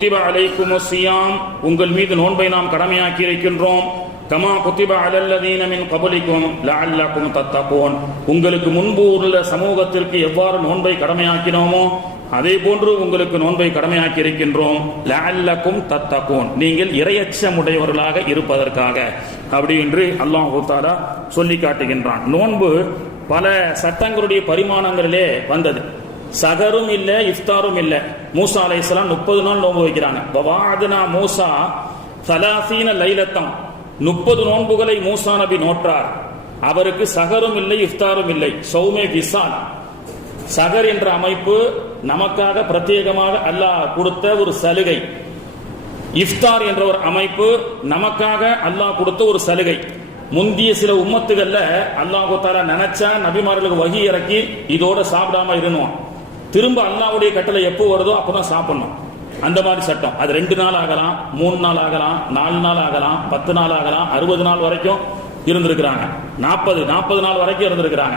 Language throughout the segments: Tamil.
குத்திப அலைக்குமுஸ் ஸியாம், உங்கள் மீது நோன்பை நாம் கடமையாக்கி இருக்கின்றோம். கமா குத்திப அலல்லதீன மின் கபலிக்கும் லஅல்லக்கும் தத்தகூன், உங்களுக்கு முன்பு உள்ள சமூகத்திற்கு எவ்வாறு நோன்பை கடமையாக்கினோமோ அதே போன்று உங்களுக்கு நோன்பை கடமையாக்கி இருக்கின்றோம். லஅல்லக்கும் தத்தகூன், நீங்கள் இறையச்சமுடையவர்களாக இருப்பதற்காக அப்படி என்று அல்லாஹ் தஆலா சொல்லி காட்டுகின்றான். நோன்பு பல சட்டங்களுடைய பரிமாணங்களிலே வந்தது. சகரும் இல்ல, இஃப்தாரும் இல்ல. மூசா அலைஹிஸ்ஸலாம் 30 நாள் நோன்பு வைக்கிறாங்க. வவாஅத்னா மூசா 30 லைலத்தம், 30 நோன்புகளை மூசா நபி நோற்றார். அவருக்கு சகரும் இல்லை, இஃப்தாரும் இல்லை. சௌமே விசால், சகர் என்ற அமைப்பு நமக்காக பிரத்யேகமாக அல்லாஹ் கொடுத்த ஒரு சலுகை. இஃப்தார் என்ற ஒரு அமைப்பு நமக்காக அல்லாஹ் கொடுத்த ஒரு சலுகை. முந்திய சில உம்மத்துகள்ல அல்லாஹ் தஆலா நினைச்சா நபிமார்களுக்கு வஹி இறக்கி இதோட சாப்பிடாம இருந்தோம். திரும்ப அல்லாஹ்வுடைய கட்டளை எப்போ வருதோ அப்பதான் சாப்பிடணும். அந்த மாதிரி சட்டம். அது 2 நாள் ஆகலாம், 3 நாள் ஆகலாம், 4 நாள் ஆகலாம், 10 நாள் ஆகலாம், 60 நாள் வரைக்கும் இருந்திருக்கிறாங்க. 40 நாள் வரைக்கும் இருந்திருக்கிறாங்க.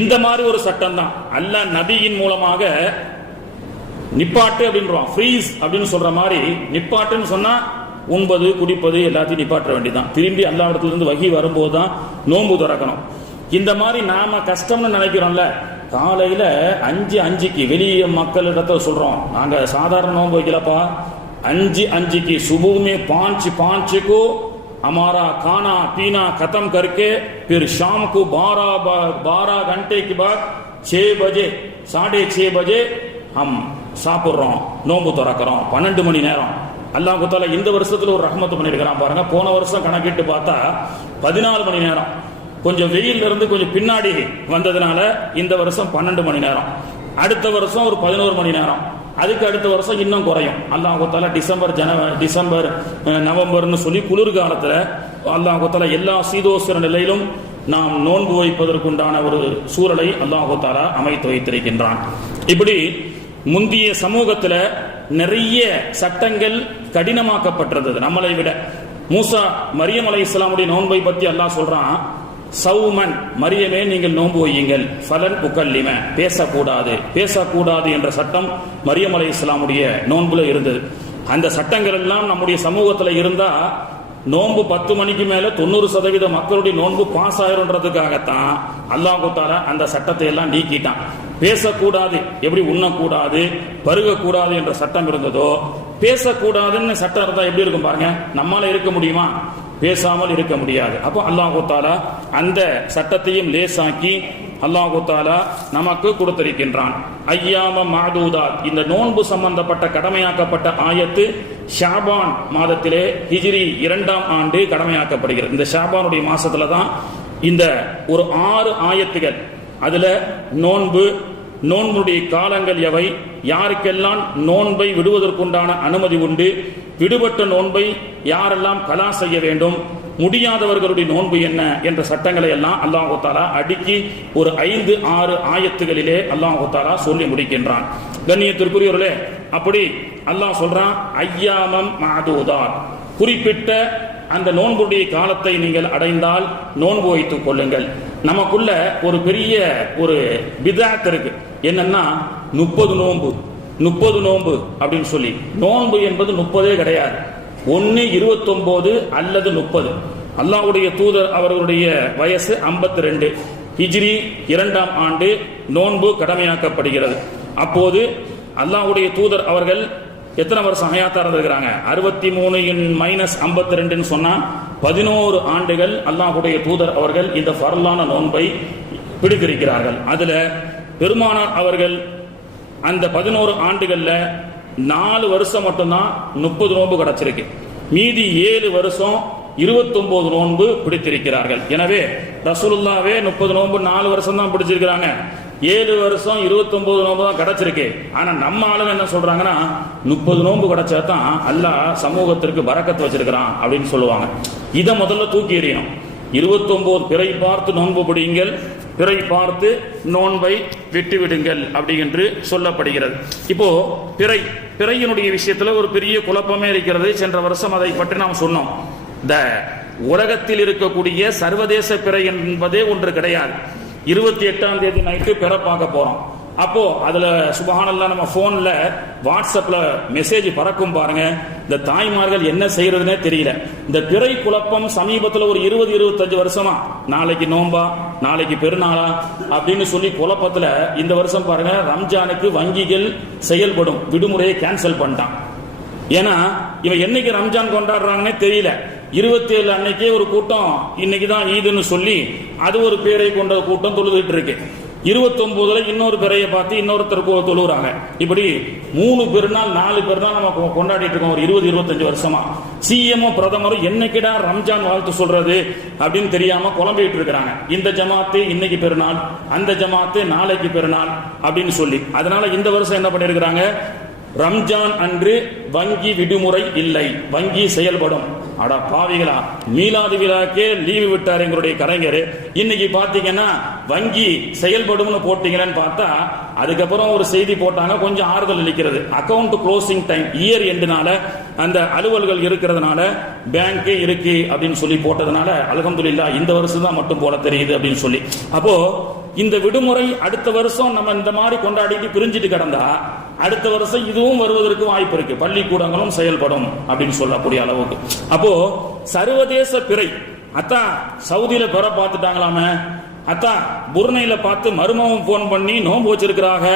இந்த மாதிரி ஒரு சட்டம் தான் அல்லாஹ் நபியின் மூலமாக நிப்பாட்டு அப்படின்றோம். ஃப்ரீஸ் அப்படின்னு சொல்ற மாதிரி நிப்பாட்டுன்னு சொன்னா உண்பது குடிப்பது எல்லாத்தையும் நிப்பாட்ட வேண்டியதான். திரும்பி அல்லாஹ் இடத்துல வகி வரும்போது தான் நோன்பு திறக்கணும். இந்த மாதிரி நாம கஷ்டம்னு நினைக்கிறோம்ல, காலையில 5:05 வெளிய மக்களிடத்துல சொல்றோம், நாங்க சாதாரண நோன்பு வைக்கலப்பா, 5:05 सुबह 5 को हमारा खाना पीना खत्म करके फिर शाम को 12 घंटे के बाद 6 बजे 6:30 बजे हम சாப்பிடுறோம், நோன்பு திறக்கிறோம். 12 மணி நேரம். அல்லாஹ் தஆலா இந்த வருஷத்துல ஒரு ரஹ்மத் பண்ணிருக்கிறான் பாருங்க. போன வருஷம் கணக்கிட்டு பார்த்தா 14 மணி நேரம். கொஞ்சம் வெயில்ல இருந்து கொஞ்சம் பின்னாடி வந்ததுனால இந்த வருஷம் 12 மணி நேரம். அடுத்த வருஷம் ஒரு 11 மணி நேரம். அதுக்கு அடுத்த வருஷம் இன்னும் குறையும். அல்லாஹ் தஆலா டிசம்பர் நவம்பர்னு சொல்லி குளிர்காலத்துல அல்லாஹ் தஆலா எல்லா சீதோசர நிலையிலும் நாம் நோன்பு வைப்பதற்குண்டான ஒரு சூழலை அல்லாஹ் தஆலா அமைத்து வைத்திருக்கின்றான். இப்படி முந்திய சமூகத்துல நிறைய சட்டங்கள் கடினமாக்கப்பட்டிருந்தது நம்மளை விட. மூசா மரியம் அலைஹிஸ்ஸலாமுடைய நோன்பை பத்தி அல்லாஹ் சொல்றான், சௌமன், மரியமே நீங்கள் நோன்பு வையுங்கள், ஃபலன் உகல்லிம, பேசக்கூடாது என்ற சட்டம் மரியம் அலைஹிஸ்ஸலாமுடைய நோன்புல இருந்தது. அந்த சட்டங்கள் எல்லாம் நம்முடைய சமூகத்துல இருந்தா நோன்பு 10 மணிக்கு மேல 90% மக்களுடைய நோன்பு பாஸ் ஆயிருன்றதுக்காகத்தான் அல்லாஹ் தஆலா அந்த சட்டத்தை எல்லாம் நீக்கிட்டான். பேசக்கூடாது, எப்படி உண்ணக்கூடாது பருகக்கூடாது என்ற சட்டம் இருந்ததோ பேசக்கூடாதுன்னு சட்டம் இருந்தா எப்படி இருக்கும் பாருங்க. நம்மால இருக்க முடியுமா? பேசாமல் இருக்க முடியாது. அப்போ அல்லாஹ் தஆலா அந்த சட்டத்தையும் லேசாக்கி அல்லாஹ் தஆலா நமக்கு கொடுத்திருக்கின்றான். ஐயாம மாதூதாத், இந்த நோன்பு சம்பந்தப்பட்ட கடமையாக்கப்பட்ட ஆயத்து ஷாபான் மாதத்திலே ஹிஜ்ரி 2ஆம் ஆண்டு கடமையாக்கப்படுகிறது. இந்த ஷாபானுடைய மாசத்துல தான் இந்த ஒரு 6 ஆயத்துகள். அதுல நோன்புடைய காலங்கள் எவை, யாருக்கெல்லாம் நோன்பை விடுவதற்குண்டான அனுமதி உண்டு, விடுபட்ட நோன்பை யாரெல்லாம் கலா செய்ய வேண்டும், முடியாதவர்களுடைய நோன்பு என்ன என்ற சட்டங்களை எல்லாம் அல்லாஹ் தஆலா அடுக்கி ஒரு 5-6 ஆயத்துகளிலே அல்லாஹ் தஆலா சொல்லி முடிக்கின்றான். கண்ணியத்திற்குரியவர்களே, அப்படி அல்லாஹ் சொல்றான், ஐயாமம் மாதூதாத், குறிப்பிட்ட அந்த நோன்புடைய காலத்தை நீங்கள் அடைந்தால் நோன்பு வைத்துக் கொள்ளுங்கள். நமக்குள்ள ஒரு பெரிய ஒரு பித்அத் இருக்கு. என்னன்னா 30 நோன்பு அப்படின்னு சொல்லி. நோன்பு என்பது 30 கிடையாது. 1, 29 அல்லது 30. அல்லாஹ்வுடைய தூதர் அவர்களுடைய வயசு 52. ஹிஜ்ரி 2ஆம் ஆண்டு நோன்பு கடமையாக்கப்படுகிறது. அப்போது அல்லாஹ்வுடைய தூதர் அவர்கள் எத்தனை வருஷம் ஹயாத்தா இருந்திருக்கிறாங்க? 63 - 52 சொன்னா 11 ஆண்டுகள் அல்லாஹ்வுடைய தூதர் அவர்கள் இந்த ஃபர்லான நோன்பை பிடித்திருக்கிறார்கள். அதுல பெருமானார் அவர்கள் அந்த 11 ஆண்டுகள்ல 4 வருஷம் மட்டும்தான் 30 நோன்பு கிடைச்சிருக்கு. மீதி 7 வருஷம் 29 நோன்பு பிடித்திருக்கிறார்கள். எனவே ரசூலுல்லாவே 30 நோன்பு 4 வருஷம் தான் பிடிச்சிருக்கிறாங்க. 7 வருஷம் 29 நோன்பு தான் கிடைச்சிருக்கு. ஆனா நம்ம ஆளுங்க என்ன சொல்றாங்கன்னா 30 நோன்பு கிடைச்சா தான் அல்லாஹ் சமூகத்திற்கு பரக்கத்து வச்சிருக்கிறான் அப்படின்னு சொல்லுவாங்க. இதை முதல்ல தூக்கி எறியணும். 29 பிறை பார்த்து நோன்பு பிடிங்கள், பிறை பார்த்து நோன்பை விட்டு விடுங்கள் அப்படி என்று சொல்லப்படுகிறது. இப்போ பிறையினுடைய விஷயத்துல ஒரு பெரிய குழப்பமே இருக்கிறது. சென்ற வருஷம் அதை பற்றி நாம் சொன்னோம். இந்த உலகத்தில் இருக்கக்கூடிய சர்வதேச பிறை என்பதே ஒன்று கிடையாது. 28ஆம் தேதி நைட்டு பிற பார்க்க போறோம். அப்போ அதுல சுபஹானல்லாஹ் நம்ம போன்ல வாட்ஸ்அப்ல மெசேஜ் பறக்கும் பாருங்க. இந்த தாய்மார்கள் என்ன செய்யறதுன்னே தெரியல. இந்த பிறை குழப்பம் சமீபத்தில் ஒரு 20-25 வருஷமா நாளைக்கு நோம்பா நாளைக்கு பெருநாளா அப்படின்னு சொல்லி குழப்பத்துல இந்த வருஷம் பாருங்க ரம்ஜானுக்கு வங்கிகள் செயல்படும் விடுமுறையை கேன்சல் பண்ணிட்டான். ஏன்னா இவன் என்னைக்கு ரம்ஜான் கொண்டாடுறாங்கன்னே தெரியல. 27 அன்னைக்கே ஒரு கூட்டம் இன்னைக்கு தான் ஈதுன்னு சொல்லி அது ஒரு பேரை கொண்ட கூட்டம் தொழுதுட்டு இருக்கு. 29 இன்னொரு பிறையை பார்த்து இன்னொருத்தர் தொழுகிறாங்க. இப்படி 3 பெருநாள் 4 பெருநாள் நம்ம கொண்டாடிட்டு இருக்கோம் ஒரு 20-25 வருஷமா. சிஎம்ஓ பிரதமரும் என்னைக்கிடா ரம்ஜான் வாழ்த்து சொல்றது அப்படின்னு தெரியாம குழம்பிட்டு இருக்கிறாங்க. இந்த ஜமாத்து இன்னைக்கு பெருநாள், அந்த ஜமாத்து நாளைக்கு பெருநாள் அப்படின்னு சொல்லி. அதனால இந்த வருஷம் என்ன பண்ணிருக்கிறாங்க, ரம்ஜான் அன்று வங்கி விடுமுறை இல்லை, வங்கி செயல்படும். அடா பாவிகளா, மீலாது விழாக்கே லீவு விட்டார் எங்களுடைய கலைஞர். இன்னைக்கு பாத்தீங்கன்னா வங்கி செயல்படும் போட்டீங்கன்னு பார்த்தா அதுக்கப்புறம் ஒரு செய்தி போட்டாங்க, கொஞ்சம் ஆறுதல் அளிக்கிறது. அக்கவுண்ட் க்ளோசிங் டைம் இயர் எண்டுனால அந்த அலுவல்கள் இருக்கிறதுனால பேங்க் இருக்கு அப்படின்னு சொல்லி போட்டதுனால அல்ஹம்துலில்லாஹ் இந்த வருஷம் தான் மட்டும் போல தெரியுது அப்படின்னு சொல்லி. அப்போ இந்த விடுமுறை அடுத்த வருஷம் நம்ம இந்த மாதிரி கொண்டாடிட்டு பிரிஞ்சுட்டு கிடந்தா அடுத்த வருஷம் இதுவும் வருவதற்கு வாய்ப்பு இருக்கு. பள்ளிக்கூடங்களும் செயல்படும் அப்படின்னு சொல்லக்கூடிய அளவுக்கு. அப்போ சர்வதேச பிறை அத்தான் சவுதியில பெற பார்த்துட்டாங்களாமே, அத்தான் புர்னையில பார்த்து மருமகம் போன் பண்ணி நோன்பு வச்சிருக்கிறாங்க,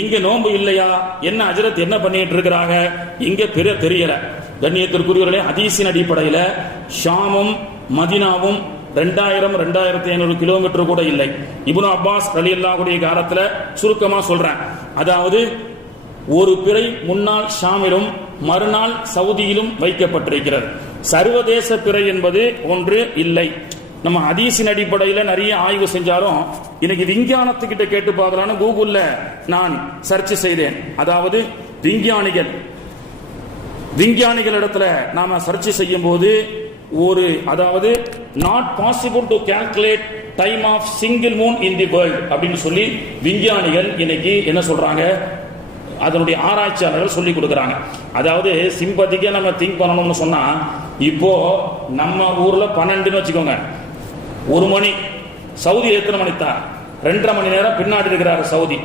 இங்க நோன்பு இல்லையா, என்ன அஜரத் என்ன பண்ணிட்டு இருக்கிறாங்க, இங்க பெரிய தெரியல. கண்ணியத்திற்குரியவர்களே, ஹதீஸின் அடிப்படையில ஷாமும் மதினாவும் 2000-2500 கிலோமீட்டர் கூட இல்லை. இப்னு அப்பாஸ் ரலியல்லாஹுடைய காலத்துல சுருக்கமா சொல்றேன், அதாவது ஒரு பிறை முன்னாள் ஷாமிலும் மறுநாள் சவுதியிலும் வைக்கப்பட்டிருக்கிறது. சர்வதேச பிறை என்பது ஒன்று இல்லை. நம்ம ஹதீஸின் அடிப்படையில் நிறைய ஆய்வு செஞ்சாலும் இன்னைக்கு விஞ்ஞானத்துக்கிட்ட கேட்டு பார்க்கலான்னு கூகுள்ல நான் சர்ச் செய்தேன். அதாவது விஞ்ஞானிகள் இடத்துல நாம சர்ச் செய்யும் போது ஒரு அதாவது not possible to calculate time of single moon in the world அப்படின்னு சொல்லி விஞ்ஞானிகள் இன்னைக்கு என்ன சொல்றாங்க, அதனுடைய ஆராய்ச்சியாளர்கள் சொல்லி கொடுக்குறாங்க. அதாவது சிம்பத்திக்கே நம்ம திங்க் பண்ணணும்னு சொன்னா, இப்போ நம்ம ஊர்ல 12ன்னு வச்சுக்கோங்க, 1 மணி. சவுதி எத்தனை மணி தான்? 2.5 மணி நேரம் பின்னாடி இருக்கிறாரு சவுதி,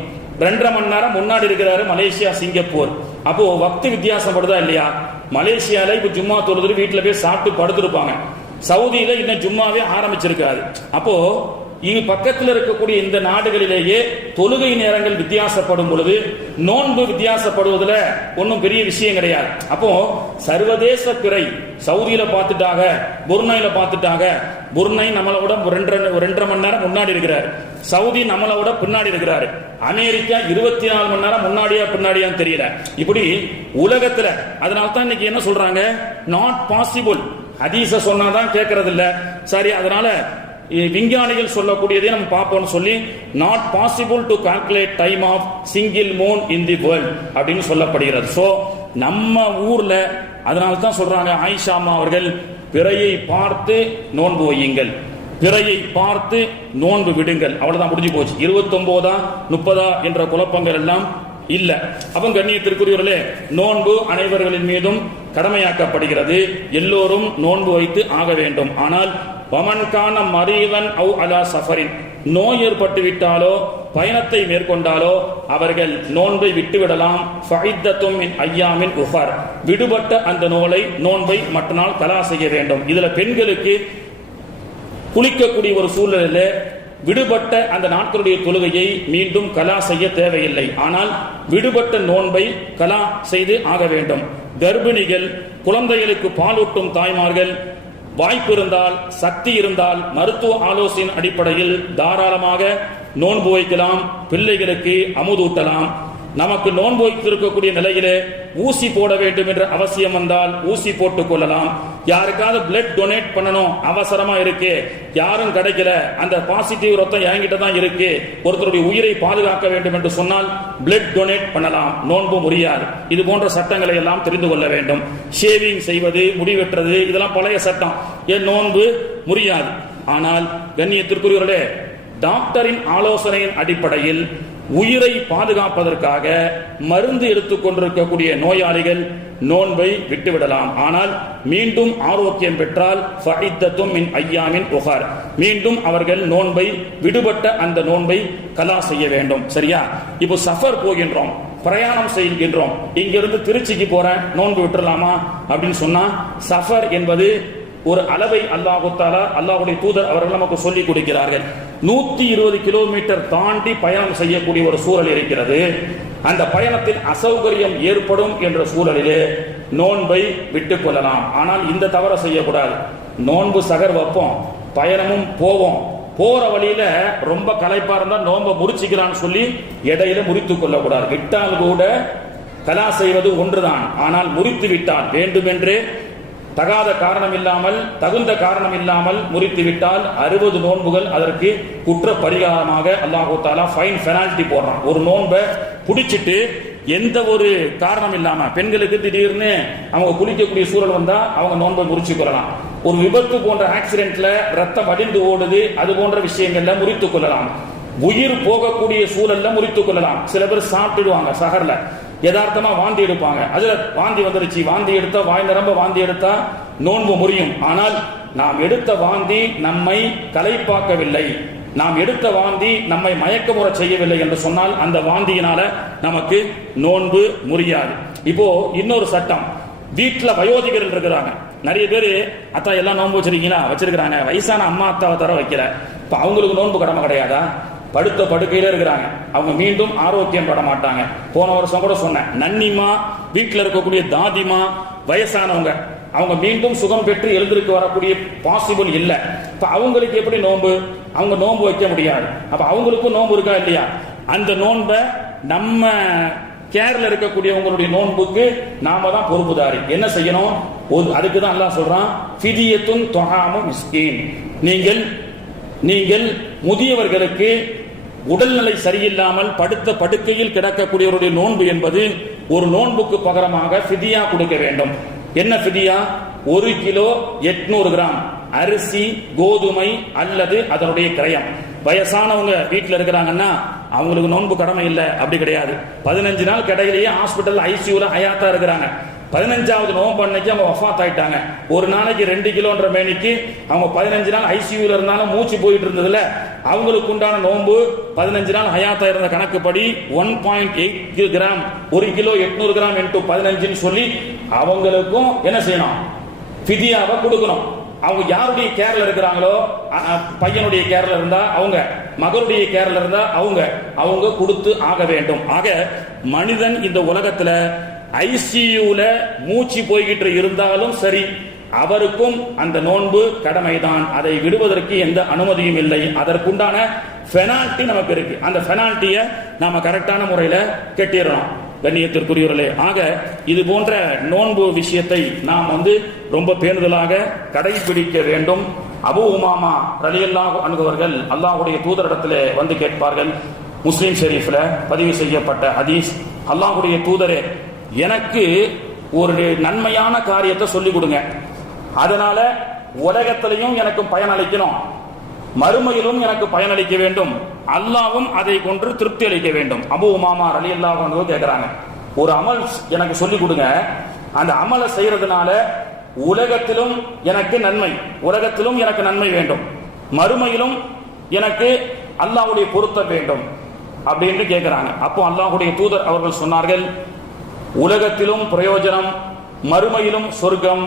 2.5 மணி நேரம் முன்னாடி இருக்கிறாரு மலேசியா சிங்கப்பூர். அப்போ வக்து வித்தியாசம் படுதா இல்லையா? மலேசியால இப்ப ஜும்மா தொழுது வீட்டுல போய் சாப்பிட்டு படுத்திருப்பாங்க, சவுதியில இன்னும் ஜும்மாவே ஆரம்பிச்சிருக்காது. அப்போ இது பக்கத்தில் இருக்கக்கூடிய இந்த நாடுகளிலேயே தொழுகை நேரங்கள் வித்தியாசப்படும் பொழுது நோன்பு வித்தியாசப்படுவதில் ஒன்றும் பெரிய விஷயம் கிடையாது. அப்போ சர்வதேச பிறை சவுதியில பார்த்துட்டாங்க, புர்னையில பார்த்துட்டாங்க. புர்னை நம்மளோட 2.5 மணி நேரம் முன்னாடி இருக்கிறாரு, சவுதி நம்மளோட பின்னாடி இருக்கிறாரு, அமெரிக்கா 24 மணி நேரம் முன்னாடியா பின்னாடியான்னு தெரியல. இப்படி உலகத்துல அதனால தான் இன்னைக்கு என்ன சொல்றாங்க, நாட் பாசிபிள். ஹதீஸ சொன்னாதான் கேட்கறது இல்ல. சரி, அதனால விஞ்ஞானிகள் சொல்லக்கூடியதே நம்ம பார்ப்போம்னு சொல்லி not possible to calculate time of single moon in the world அப்படின்னு சொல்லப்படுகிறது. சோ நம்ம ஊர்ல அதனால தான் சொல்றாங்க, ஆயிஷா அம்மா அவர்கள் பிறையை பார்த்து நோன்பு வையுங்கள், பிறையை பார்த்து நோன்பு விடுங்கள், அவ்வளவுதான் முடிஞ்சு போச்சு. 29 30 என்ற குழப்பங்கள் எல்லாம் இல்ல. அப்ப கண்ணியத்திற்குரியவர்களே, நோன்பு அனைவர்களின் மீதும் கடமையாக்கப்படுகிறது. எல்லோரும் நோன்பு வைத்து ஆக வேண்டும். ஆனால் வமன்கான மரீதன் அவு அலா சஃபரின், நோய் ஏற்பட்டு விட்டாலோ பயணத்தை மேற்கொண்டாலோ அவர்கள் நோன்பை விட்டுவிடலாம். ஃபைத்தத்தும் மின் ஐயாமின் உஃபர், விடுபட்ட அந்த நோன்பை மற்ற நாள் கலா செய்ய வேண்டும். இதுல பெண்களுக்கு குளிக்கக்கூடிய ஒரு சூழ்நிலையில விடுபட்ட அந்த நாட்களுடைய தொழுகையை மீண்டும் கலா செய்ய தேவையில்லை. ஆனால் விடுபட்ட நோன்பை கலா செய்து ஆக வேண்டும். கர்ப்பிணிகள், குழந்தைகளுக்கு பாலூட்டும் தாய்மார்கள், வாய்ப்பு இருந்தால் சக்தி இருந்தால் மருத்துவ ஆலோசனை அடிப்படையில் தாராளமாக நோன்பு வைக்கலாம், பிள்ளைகளுக்கு அமுதூட்டலாம். நமக்கு நோன்பு வைத்திருக்கக்கூடிய நிலையிலே ஊசி போட வேண்டும் என்ற அவசியம் வந்தால் ஊசி போட்டுக் கொள்ளலாம். யாருக்காவது பிளட் டொனேட் பண்ணணும் அவசரமா இருக்கு, யாரும் கிடைக்கல, அந்த பாசிட்டிவ் ரத்தம் என்கிட்ட தான் இருக்கு, ஒருத்தருடைய உயிரை பாதுகாக்க வேண்டும் என்று சொன்னால் பிளட் டொனேட் பண்ணலாம், நோன்பு முறியாது. இது போன்ற சட்டங்களை எல்லாம் தெரிந்து கொள்ள வேண்டும். ஷேவிங் செய்வது, முடிவெட்டுறது, இதெல்லாம் பழைய சட்டம், என் நோன்பு முறியாது. ஆனால் கண்ணியத்திற்குரியவர்களே, டாக்டரின் ஆலோசனையின் அடிப்படையில் உயிரை பாதுகாப்பதற்காக மருந்து எடுத்துக் கொண்டிருக்கக்கூடிய நோயாளிகள் நோன்பை விட்டுவிடலாம். ஆனால் மீண்டும் ஆரோக்கியம் பெற்றால் மீண்டும் அவர்கள் நோன்பை விடுபட்ட அந்த நோன்பை கலா செய்ய வேண்டும். சரியா? இப்போ சஃபர் போகின்றோம், பிரயாணம் செய்கின்றோம், இங்கிருந்து திருச்சிக்கு போறேன், நோன்பு விட்டுறலாமா அப்படின்னு சொன்னா, சஃபர் என்பது ஒரு அளவை அல்லாஹு தஆலா அல்லாஹ்வுடைய தூதர் அவர்கள் நமக்கு சொல்லிக் கொடுக்கிறார்கள். 120 கிலோமீட்டர் தாண்டி பயணம் செய்யக்கூடிய ஒரு சூழல் இருக்கிறது. அந்த பயணத்தில் அசௌகரியம் ஏற்படும் என்ற சூழலிலே நோன்பை விட்டுக் கொள்ளலாம். ஆனால் இந்த தவறை செய்யக்கூடாது. நோன்பு சகர் வைப்போம், பயணமும் போவோம், போற வழியில ரொம்ப களைப்பா இருந்தா நோன்பை முறிச்சிக்கலான்னு சொல்லி இடையில முறித்துக் கொள்ளக்கூடாது. விட்டால் கூட கலா செய்வது ஒன்றுதான். ஆனால் முறித்து விட்டால், வேண்டுமென்றே தகாத காரணம் இல்லாமல், தகுந்த காரணம் இல்லாமல் முறித்து விட்டால் 60 நோன்புகள் அதற்கு குற்ற பரிகாரமாக அல்லாஹு தஆலா ஃபைன் பெனால்டி போடுறான். ஒரு நோன்பை பிடிச்சிட்டு எந்த ஒரு காரணம் இல்லாம, பெண்களுக்கு திடீர்னு அவங்க குளிக்கக்கூடிய சூழல் வந்தா அவங்க நோன்பை முறிச்சு கொள்ளலாம். ஒரு விபத்து போன்ற ஆக்சிடென்ட்ல ரத்தம் வடிந்து ஓடுது, அது போன்ற விஷயங்கள்ல முறித்துக் கொள்ளலாம். உயிர் போகக்கூடிய சூழல்ல முறித்துக் கொள்ளலாம். சில பேர் சாப்பிட்டுடுவாங்க, சகர்ல யதார்த்தமா வாந்தி எடுப்பாங்க, அதுல வாந்தி வந்துருச்சு, வாந்தி எடுத்தா வாய் நிரம்ப வாந்தி எடுத்தா நோன்பு முறியும். ஆனால் நாம் எடுத்த வாந்தி நம்மை களைப்பாக்கவில்லை, நாம் எடுத்த வாந்தி நம்மை மயக்கமுற செய்யவில்லை என்று சொன்னால் அந்த வாந்தியினால நமக்கு நோன்பு முறியாது. இப்போ இன்னொரு சட்டம், வீட்டுல வயோதிகர்கள் இருக்கிறாங்க, நிறைய பேரு அத்தா எல்லாம் நோன்பு வச்சிருக்கீங்களா? வச்சிருக்கிறாங்க. வயசான அம்மா அத்தாவை தர வைக்கிற, இப்ப அவங்களுக்கு நோன்பு கடமை கிடையாதா? படுத்த படுக்கையில இருக்கிறாங்க, அவங்க மீண்டும் ஆரோக்கியம் பட மாட்டாங்க. போன வருஷம் கூட சொன்னேன், நன்னிமா, வீட்டில் இருக்கக்கூடிய தாதிமா, வயசானவங்க, அவங்க மீண்டும் சுகம் பெற்று எழுந்திருக்கு வரக்கூடிய பாசிபிள் இல்லை. இப்ப அவங்களுக்கு எப்படி நோன்பு? அவங்க நோன்பு வைக்க முடியாது. அப்ப அவங்களுக்கும் நோன்பு இருக்கா இல்லையா? அந்த நோன்பை நம்ம கேர்ல இருக்கக்கூடியவங்களுடைய நோன்புக்கு நாம தான் பொறுப்புதாரி. என்ன செய்யணும்? அதுக்கு தான் அல்லாஹ் சொல்றான், ஃபிதியத்துன் துஆமு மிஸ்கீன். நீங்கள் முதியவர்களுக்கு உடல்நிலை சரியில்லாமல் படுத்த படுக்கையில் கிடக்கக்கூடியவருடைய நோன்பு என்பது ஒரு நோன்புக்கு பகரமாக ஃபிதியா கொடுக்க வேண்டும். என்ன ஃபிதியா? 1 கிலோ 800 கிராம் அரிசி, கோதுமை அல்லது அதனுடைய கிரயம். வயசானவங்க வீட்டில் இருக்கிறாங்கன்னா அவங்களுக்கு நோன்பு கடமை இல்லை, அப்படி கிடையாது. 15 நாள் கடையிலேயே ஹாஸ்பிட்டல் ஐசியூல ஹயாத்தா இருக்கிறாங்க. 15வது நோன்பு அன்னைக்கு அவங்க வஃபாத் ஆயிட்டாங்க. ஒரு நாளைக்கு 2 கிலோன்ற மேனிக்கு அவங்க 15 நாள் ஐசியூல இருந்தாலும் மூச்சு போயிட்டு இருந்ததுல அவங்களுக்கு உண்டான நோன்பு 15 நாள் ஹயாத்தா இருந்த கணக்குப்படி 1.8 கிராம், 1 கிலோ 800 கிராம் இன்டு 15 சொல்லி அவங்களுக்கும் என்ன செய்யணும்? ஃபிதியாவை கொடுக்கணும். அவங்க யாருடைய கேர்ல இருக்கிறாங்களோ, பையனுடைய கேர்ல இருந்தா அவங்க, மகளுடைய கேர்ல இருந்தா அவங்க கொடுத்து ஆக வேண்டும். ஆக மனிதன் இந்த உலகத்துல ஐசியூல மூச்சு போய்கிட்டு இருந்தாலும் சரி, அவருக்கும் அந்த நோன்பு கடமைதான். அதை விடுவதற்கு எந்த அனுமதியும் இல்லை. அதற்குண்டான பெனால்டி நமக்கு இருக்கு. அந்த பெனால்ட்டியை நாம கரெக்டான முறையில கட்டிடணும். கண்ணியத்திற்குரியவர்களே, ஆக இது போன்ற நோன்பு விஷயத்தை நாம் ரொம்ப பேணுதலாக கடைபிடிக்க வேண்டும். அபூ உமாமா ரலியல்லாஹு அன்ஹு அவர்கள் அல்லாஹ்வுடைய தூதரிடத்திலே கேட்பார்கள். முஸ்லிம் ஷெரீஃப்ல பதிவு செய்யப்பட்ட ஹதீஸ், அல்லாஹ்வுடைய தூதரே, எனக்கு ஒரு நன்மையான காரியத்தை சொல்லிக் கொடுங்க, அதனால உலகத்திலையும் எனக்கு பயனளிக்கணும், மறுமையிலும் எனக்கு பயனளிக்க வேண்டும், அல்லாவும் அதை கொண்டு திருப்தி அளிக்க வேண்டும். அபூ உமாமா ரலியல்லாஹு அன்ஹு கேட்கிறாங்க, ஒரு அமல் எனக்கு சொல்லிக் கொடுங்க, அந்த அமலை செய்யறதுனால உலகத்திலும் எனக்கு நன்மை, உலகத்திலும் எனக்கு நன்மை வேண்டும், மறுமையிலும் எனக்கு அல்லாஹ்வுடைய பொருத்தம் வேண்டும் அப்படின்னு கேட்கிறாங்க. அப்போ அல்லாஹ்வுடைய தூதர் அவர்கள் சொன்னார்கள், உலகத்திலும் பிரயோஜனம், மறுமையிலும் சொர்க்கம்,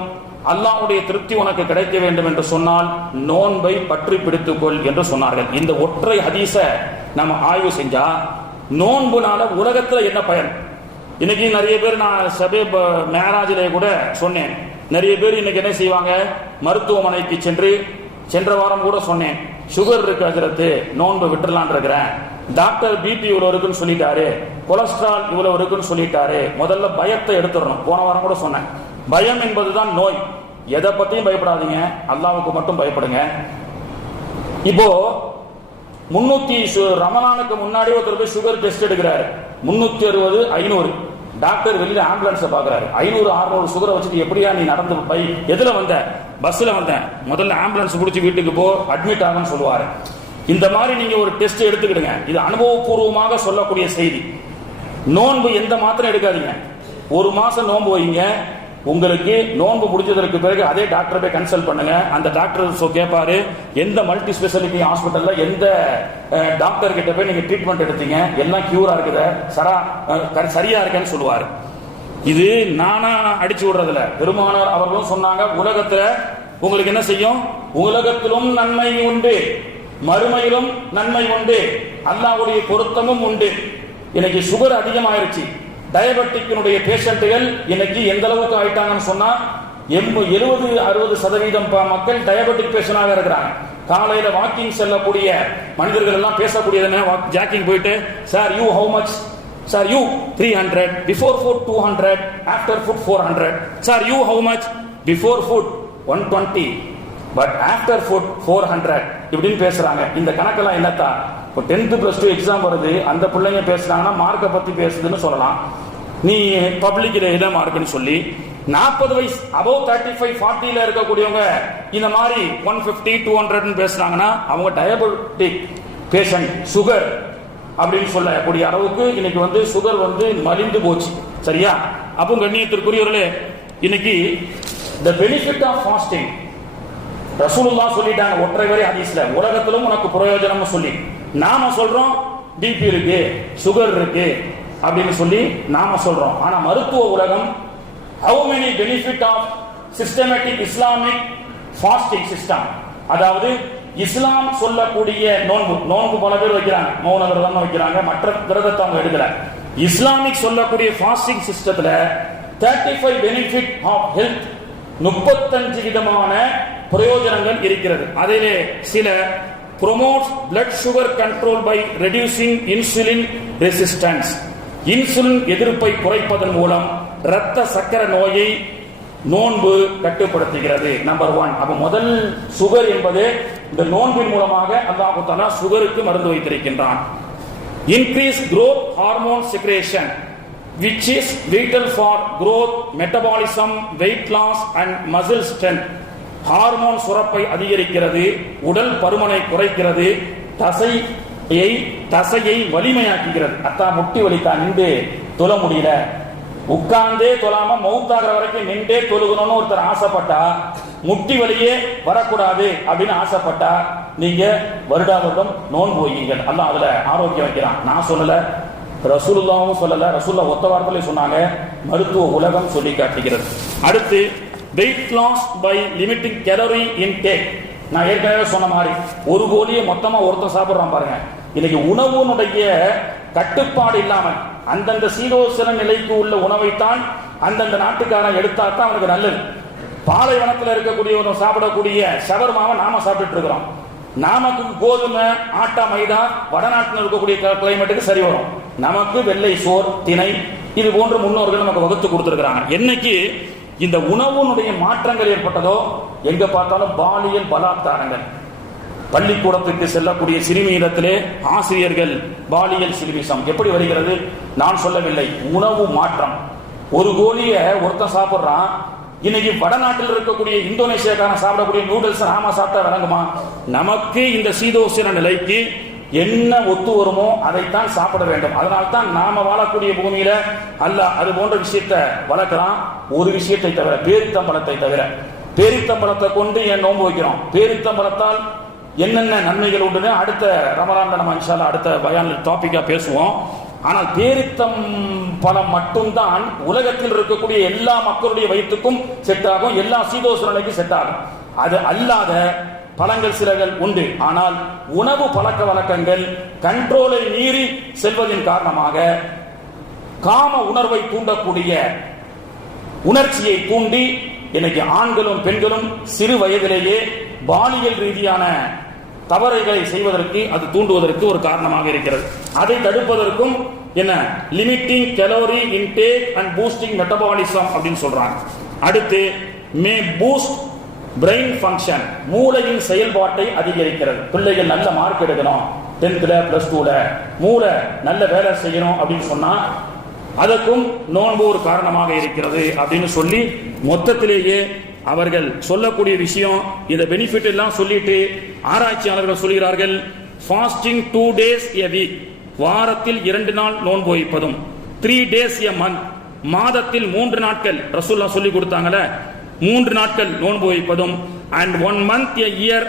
அல்லாஹ்வுடைய திருப்தி உனக்கு கிடைக்க வேண்டும் என்று சொன்னால் நோன்பை பற்றி பிடித்துக்கொள் என்று சொன்னார்கள். இந்த ஒற்றை ஹதீஸ நம்ம ஆய்வு செஞ்சா நோன்புனால உலகத்துல என்ன பயன்? இன்னைக்கு நிறைய பேர், நான் ஷபீப் மேராஜிலே கூட சொன்னேன், நிறைய பேர் இன்னைக்கு என்ன செய்வாங்க? மருத்துவமனைக்கு சென்ற வாரம் கூட சொன்னேன், சுகர் இருக்கு ஹஜ்ரத்து, நோன்பு விட்டுறலான் இருக்கிறேன், டாக்டர் பிபி இவ்வளவு இருக்குன்னு சொல்லிட்டாரு, கொலஸ்ட்ரால் இவ்வளவு இருக்குன்னு சொல்லிட்டாரு. முதல்ல பயத்தை எடுத்துடணும். போன வாரம் கூட சொன்னேன், பயம் என்பதுதான் நோய். எதை பத்தியும் பயப்படாதீங்க, அல்லாஹ்வுக்கு மட்டும் பயப்படுங்க. இப்போ 300 ரமலானுக்கு முன்னாடி ஒருத்தர் போய் சுகர் டெஸ்ட் எடுக்கிறாரு, 360 500, டாக்டர் வெளியில ஆம்புலன்ஸை பாக்குறாரு, 500 600 சுகரை வச்சுட்டு எப்படியா நீ நடந்து எதுல வந்த? பஸ்ல வந்தேன். முதல்ல ஆம்புலன்ஸ் பிடிச்சி வீட்டுக்கு போ, அட்மிட் ஆகுன்னு சொல்லுவாரு. இந்த மாதிரி நீங்க ஒரு டெஸ்ட் எடுத்துக்கிடுங்க. இது அனுபவபூர்வமாக சொல்லக்கூடிய செய்தி. நோன்பு எந்த மாத்திரம் எடுக்காதீங்க. ஒரு மாசம் நோன்பு வைங்க. உங்களுக்கு நோன்பு முடிஞ்சதற்கு பிறகு அதே டாக்டர் போய் கன்சல்ட் பண்ணுங்க. அந்த டாக்டர் கேட்பாரு, எந்த மல்டி ஸ்பெஷாலிட்டி ஹாஸ்பிட்டல்ல எந்த டாக்டர் கிட்ட போய் நீங்க ட்ரீட்மெண்ட் எடுத்தீங்க, எல்லாம் கியூரா இருக்குது, சரியா இருக்கேன்னு சொல்லுவாரு. இது நானா அடிச்சு விடுறதுல, பெருமானார் அவர்களும் சொன்னாங்க, உலகத்துல உங்களுக்கு என்ன செய்யும், உலகத்திலும் நன்மை உண்டு, மறுமையிலும் நன்மை உண்டு, அல்லாஹ்வுடைய பொருத்தமும் உண்டு. இன்னைக்கு சுகர் அதிகமாயிருச்சு, டயபெட்டிக்கினுடைய பேஷண்ட்டுகள் இன்னைக்கு எந்த அளவுக்கு ஆயிட்டாங்கன்னு சொன்னா 70-60% மக்கள் டயபெட்டிக் பேஷண்டாக இருக்கிறாங்க. காலையில வாக்கிங் செல்லக்கூடிய மனிதர்கள் எல்லாம் பேசக்கூடியது, ஜாக்கிங் போயிட்டு, sir you how much, sir you 300, before food 200, after food 400, sir you how much, before food 120, but after food 400 இப்படின்னு பேசுறாங்க. இந்த கணக்கெல்லாம் என்னத்தா? இப்போ 10th + 2 எக்ஸாம் வருது, அந்த பிள்ளைங்க பேசுறாங்கன்னா மார்க்கை பத்தி பேசுதுன்னு சொல்லலாம். நீ பப்ளிக்ல எதை மார்க்குன்னு சொல்லி 40 வயசு above 35-40 இருக்கக்கூடியவங்க இந்த மாதிரி 150-200 பேசுறாங்கன்னா அவங்க டயபெட்டிக் பேஷண்ட், சுகர் அப்படின்னு சொல்லக்கூடிய அளவுக்கு இன்னைக்கு சுகர் மலிந்து போச்சு. சரியா? அப்போ கண்ணியத்திற்குரியவர்களே, இன்னைக்கு the benefit of fasting ரசூலுல்லாஹ் சொல்லிட்டாங்க ஒற்றை வரி ஹதீஸ்ல, உலகத்திலும் உனக்கு பிரயோஜனம் சொல்லி. நாம சொல்றோம் பிபி இருக்கு, சுகர் இருக்கு அப்படின்னு சொல்லி நாம சொல்றோம். ஆனா மருத்துவ உலகம் how many benefit of systematic Islamic fasting system, அதாவது இஸ்லாம் சொல்லக்கூடிய நோன்பு பல பேர் வைக்கிறாங்க, மௌன விரதம் வைக்கிறாங்க, மற்ற விரதத்தை அவங்க எடுக்கல. இஸ்லாமிக் சொல்லக்கூடிய ஃபாஸ்டிங் சிஸ்டத்துல 35 பெனிஃபிட் ஆஃப் ஹெல்த், 35 விதமான பிரயோஜனங்கள் இருக்கிறது. அதிலே சில promotes blood sugar control by reducing insulin resistance, insulin எதிர்ப்பை குறைப்பதன் மூலம் இரத்த சக்கரை நோயை நோன்பு கட்டுப்படுத்துகிறது. நம்பர் 1. அப்ப முதல் சுகர் என்பது இந்த நோன்பின் மூலமாக அல்லாஹ் தஆலா சுகருக்கு மருந்து வைத்திருக்கின்றான். increase growth hormone secretion which is vital for growth, metabolism, weight loss and muscle strength. Hormone சுரப்பை அதிகரிக்கிறது, உடல் பருமனை குறைக்கிறது, தசையை வலிமையாக்குகிறது. அத்தா முட்டி வலித்தா நின்று தொழ முடியல, உட்கார்ந்தே தொழாம மௌத்தாகிற வரைக்கும் நின்றே தொழுகணும்னு ஒருத்தர் ஆசைப்பட்டா, முட்டி வலியே வரக்கூடாது அப்படின்னு ஆசைப்பட்டா, நீங்க வருடம் நோன்பு வையுங்கள். அல்லாஹ் அதுல ஆரோக்கியம் வைக்கிறான். நான் சொல்லல, ரசூலுல்லாஹும் சொல்லல, ரசூலுல்லாஹ் ஒத்த வார்த்தையிலே சொன்னாங்க, மருத்துவ உலகம் சொல்லி காட்டுகிறது. அடுத்து weight loss by limiting calorie intake. நான் ஏற்கனவே சொன்ன மாதிரி ஒரு கோழியை மொத்தமா ஒருத்தர் சாப்பிடுறான் பாருங்க. இன்னைக்கு உணவுனுடைய கட்டுப்பாடு இல்லாமல் அந்தந்த சீதோசன நிலைக்கு உள்ள உணவைத்தான் அந்தந்த நாட்டுக்காரன் எடுத்தாத்தான் அவனுக்கு நல்லது. பாலைவனத்தில் இருக்கக்கூடிய சாப்பிடக்கூடிய ஷவர்மாவை நாம சாப்பிட்டு இருக்கிறோம். நமக்கு கோதுமை, ஆட்டா, மைதா வடநாட்டில் இருக்கக்கூடிய கிளைமேட்டுக்கு சரி வரும். நமக்கு வெள்ளை சோர், திணை இது போன்ற முன்னோர்கள் நமக்கு வகுத்து கொடுத்திருக்கிறாங்க. என்னைக்கு இந்த உணவுனுடைய மாற்றங்கள் ஏற்பட்டதோ, எங்க பார்த்தாலும் பாலியல் பலாத்காரங்கள். பள்ளிக்கூடத்துக்கு செல்லக்கூடிய சிறுமியிடத்திலே ஆசிரியர்கள் பாலியல் சிறுமிசம் எப்படி வருகிறது? நான் சொல்லவில்லை, உணவு மாற்றம். ஒரு கோழிய ஒருத்தன் சாப்பிடுறான். இன்னைக்கு வடநாட்டில் இருக்கக்கூடிய இந்தோனேஷியாக்காரன் சாப்பிடக்கூடிய நூடுல்ஸ் நாம சாப்பிட்டா விளங்குமா? நமக்கு இந்த சீதோஷண நிலைக்கு என்ன ஒத்து வருமோ அதைத்தான் சாப்பிட வேண்டும். அதனால்தான் நாம வாழக்கூடிய பூமியில அல்லாஹ் அது போன்ற விஷயத்தை வளர்க்கலாம். ஒரு விஷயத்தை தவிர, பேரித்தம்பழத்தை தவிர. பேரித்தம்பழத்தை கொண்டு ஏன் நோன்பு வைக்கிறோம்? பேரித்தம்பழத்தால் என்னென்ன நன்மைகள் உண்டுன்னு அடுத்த ரமலான்ல நம்ம இன்ஷா அல்லாஹ் அடுத்த பயான் டாபிக்கா பேசுவோம். ஆனால் பேரித்தம்பழம் மட்டும்தான் உலகத்தில் இருக்கக்கூடிய எல்லா மக்களுடைய வயிற்றுக்கும் செட் ஆகும், எல்லா சீதோஷணைக்கும் செட் ஆகும். அது அல்லாத பழங்கள் சிலர்கள் உண்டு. ஆனால் உணவு பழக்க வழக்கங்கள் கண்ட்ரோலை மீறி செல்வதன் காரணமாக காம உணர்வை தூண்டக்கூடிய உணர்ச்சியை தூண்டி இன்னைக்கு ஆண்களும் பெண்களும் சிறு வயதிலேயே பாலியல் ரீதியான தவறுகளை செய்வதற்கு அது தூண்டுவதற்கு ஒரு காரணமாக இருக்கிறது. அதை தடுப்பதற்கும் என்ன limiting calorie intake and boosting metabolism அப்படின்னு சொல்றாங்க. அடுத்து மே பூஸ்ட் பிரெயின் ஃபங்க்ஷன், மூளையின் செயல்பாட்டை அதிகரிக்கிறது. பிள்ளைகள் நல்ல மார்க் எடுக்கணும், 10th +2 மூளை நல்ல வேலை செய்யணும் அப்படின்னு சொன்னா அதற்கும் நோன்பு ஒரு காரணமாக இருக்கிறது அப்படின்னு சொல்லி மொத்தத்திலேயே அவர்கள் சொல்லக்கூடிய விஷயம். இந்த பெனிஃபிட் எல்லாம் சொல்லிட்டு ஆராய்ச்சியாளர்கள் சொல்கிறார்கள், fasting 2 days a week, வாரத்தில் 2 நாள் நோன்பு வைப்பதும், 3 days a month, மாதத்தில் 3 நாட்கள் ரசூலுல்லாஹ் சொல்லி கொடுத்தாங்கல 3 நாட்கள் நோன்பு வைப்பதும், and 1 month a year,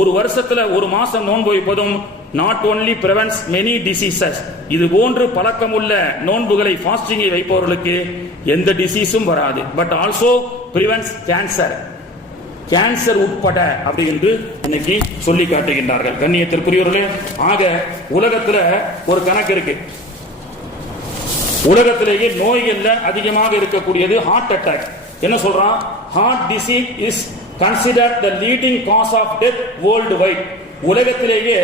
ஒரு வருஷத்துல ஒரு மாசம் நோன்பு வைப்பதும் not only prevents many diseases, இது போன்று பழக்கமுள்ள நோன்புகளை ஃபாஸ்டிங்கை வைப்பவர்களுக்கு எந்த டிசீஸும் வராது, but also prevents cancer, cancer உட்பட அப்படி என்று இன்னைக்கு சொல்லி காட்டுகின்றார்கள். கண்ணியத்திற்குரியவர்களே, ஆக உலகத்துல ஒரு கணக்கு இருக்கு. உலகத்திலேயே நோய்கள்ல அதிகமாக இருக்கக்கூடியது ஹார்ட் அட்டாக். என்ன சொல்றான்? Heart disease is considered the leading cause of death worldwide. உலகத்திலேயே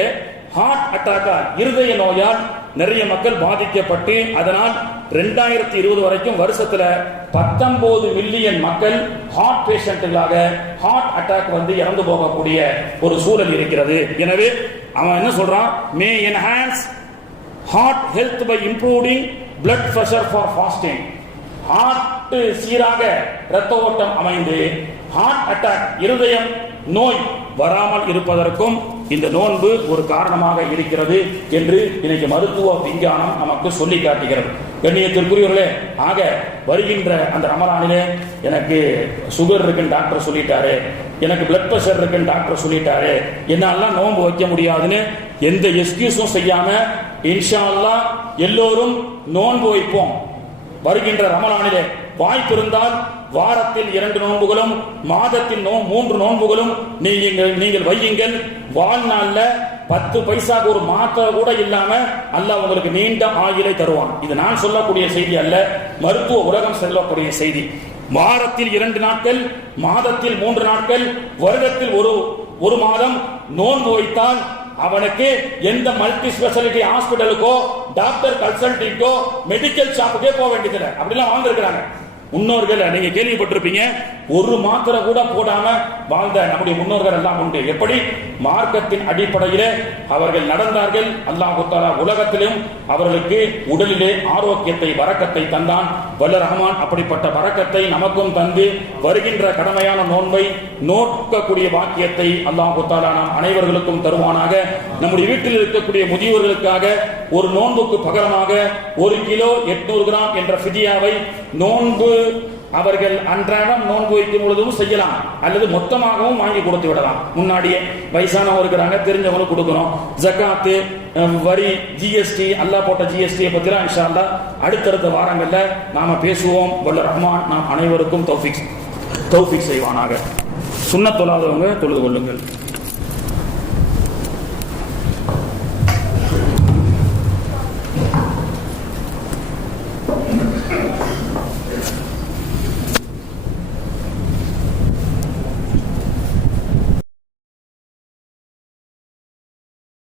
ஹார்ட் அட்டாக்கால், இருதய நோயால் நிறைய மக்கள் பாதிக்கப்பட்டு அதனால் 2020 வரைக்கும் வருஷத்துல 19 மில்லியன் மக்கள் ஹார்ட் பேஷண்ட்களாக ஹார்ட் அட்டாக் வந்து இறந்து போகக்கூடிய ஒரு சூழல் இருக்கிறது. எனவே அவன் என்ன சொல்றான்? May enhance heart health by improving blood pressure for fasting. Heart சீராக இரத்த ஓட்டம் அமைந்து ஹார்ட் அட்டாக், இருதயம் நோய் வராமல் இருப்பதற்கும் இந்த நோன்பு ஒரு காரணமாக இருக்கிறது என்று இன்னைக்கு மருத்துவ விஞ்ஞானம் நமக்கு சொல்லி காட்டுகிறது. கண்ணியத்திற்குரியவர்களே, ஆக வருகின்ற அந்த ரமலானிலே எனக்கு சுகர் இருக்குன்னு டாக்டர் சொல்லிட்டாரு, எனக்கு பிளட் பிரஷர் இருக்குன்னு டாக்டர் சொல்லிட்டாரு, என்னால நோன்பு வைக்க முடியாதுன்னு எந்த எக்ஸ்கியூஸும் செய்யாம இன்ஷா அல்லாஹ் எல்லோரும் நோன்பு வைப்போம். வருகின்ற ரமலானிலே வாய்ப்பு இருந்தால் வாரத்தில் 2 நோன்புகளும் மாதத்தில் 3 நோன்புகளும் நீங்கள் வையுங்கள். வாழ்நாள்ல 10 பைசாக்கு ஒரு மாத்திரை கூட இல்லாம அல்லாஹ் உங்களுக்கு நீண்ட ஆயுளை தருவான். இது நான் சொல்லக்கூடிய செய்தி அல்ல, மருத்துவ உலகம் சொல்லக்கூடிய செய்தி. வாரத்தில் 2 நாட்கள், மாதத்தில் 3 நாட்கள், வருடத்தில் ஒரு மாதம் நோன்பு வைத்தால் அவனுக்கு எந்த மல்டி ஸ்பெஷாலிட்டி ஹாஸ்பிட்டலுக்கோ டாக்டர் கன்சல்டிங்கோ மெடிக்கல் ஷாப்புக்கே போக வேண்டியதில்லை. அப்படிலாம் வாழ்ந்திருக்கிறாங்க முன்னோர்கள். நீங்க கேள்விப்பட்டிருப்பீங்க, ஒரு மாத்திரை கூட போடாம வாழ்ந்த நம்முடைய முன்னோர்கள் எல்லாம் உண்டு. எப்படி மார்க்கத்தின் அடிப்படையிலே அவர்கள் நடந்தார்கள். அல்லாஹ் தஆலா உலகத்திலும் அவர்களுக்கு உடலிலே ஆரோக்கியத்தை பரக்கத்தை தந்தான். வல்ல ரஹ்மான் அப்படிப்பட்ட பரக்கத்தை நமக்கும் தந்து வருகின்ற கடமையான நோன்பை நோக்கக்கூடிய பாக்கியத்தை அல்லாஹ் தஆலா நாம் அனைவர்களுக்கும் தருவானாக. நம்முடைய வீட்டில் இருக்கக்கூடிய முதியோர்களுக்காக ஒரு நோன்புக்கு பகரமாக 1 கிலோ 800 கிராம் என்ற ஃபிதியாவை நோன்பு அவர்கள் அன்றாடம் நோன்பு வைக்கும் பொழுதும் செய்யலாம், அல்லது மொத்தமாகவும் வாங்கி கொடுத்து விடலாம். முன்னாடியே வயசானவங்க இருக்கிறாங்க, தெரிஞ்சவங்களுக்கு கொடுக்கணும். ஜகாத்து, வரி, ஜிஎஸ்டி, அல்லாஹ் போட்ட ஜிஎஸ்டி பத்திலாம் இன்ஷா அல்லாஹ் அடுத்தடுத்த வாரங்கள்ல நாம பேசுவோம். வல்ல ரஹ்மான் நாம் அனைவருக்கும் தௌஃபீக் செய்வானாக. சுன்னத் தொழாதவங்க தொழுது கொள்ளுங்கள்.